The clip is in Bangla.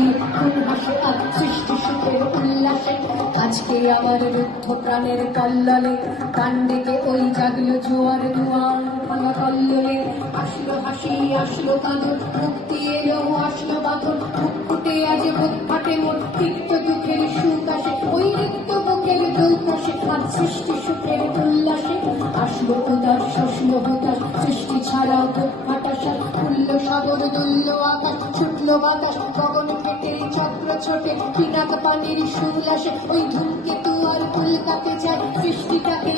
ফুল হাসে আর সৃষ্টি সুখের উল্লাসে। আজকে আমার রুদ্ধ প্রাণের কল্লোলে গান ডেকে ওই জাগলো জোয়ার দুয়ার ভাঙা কল্লোলে। আসলো হাসি আসলো কাঁদন, মুক্তি এলো আসলো বাঁধন, বুক ফুটে আজ বুক ফাটে মোর, তিক্ত দুঃখের সুখ আসে ওই রিক্ত বুকের দৌপাশে। আর সৃষ্টি সুখের উল্লাসে আসলো উদাস শশলো হতাশ, সৃষ্টি ছাড়াও বুক ফাটাশাস। উঠল সাগর দুলল আকাশ, ছুটলো বাতাস গগন কেটে চক্র ছোটে, পিনাক পানির সুলাসে ওই ধূমকেতু আর উল্কাতে যায় সৃষ্টিটাকে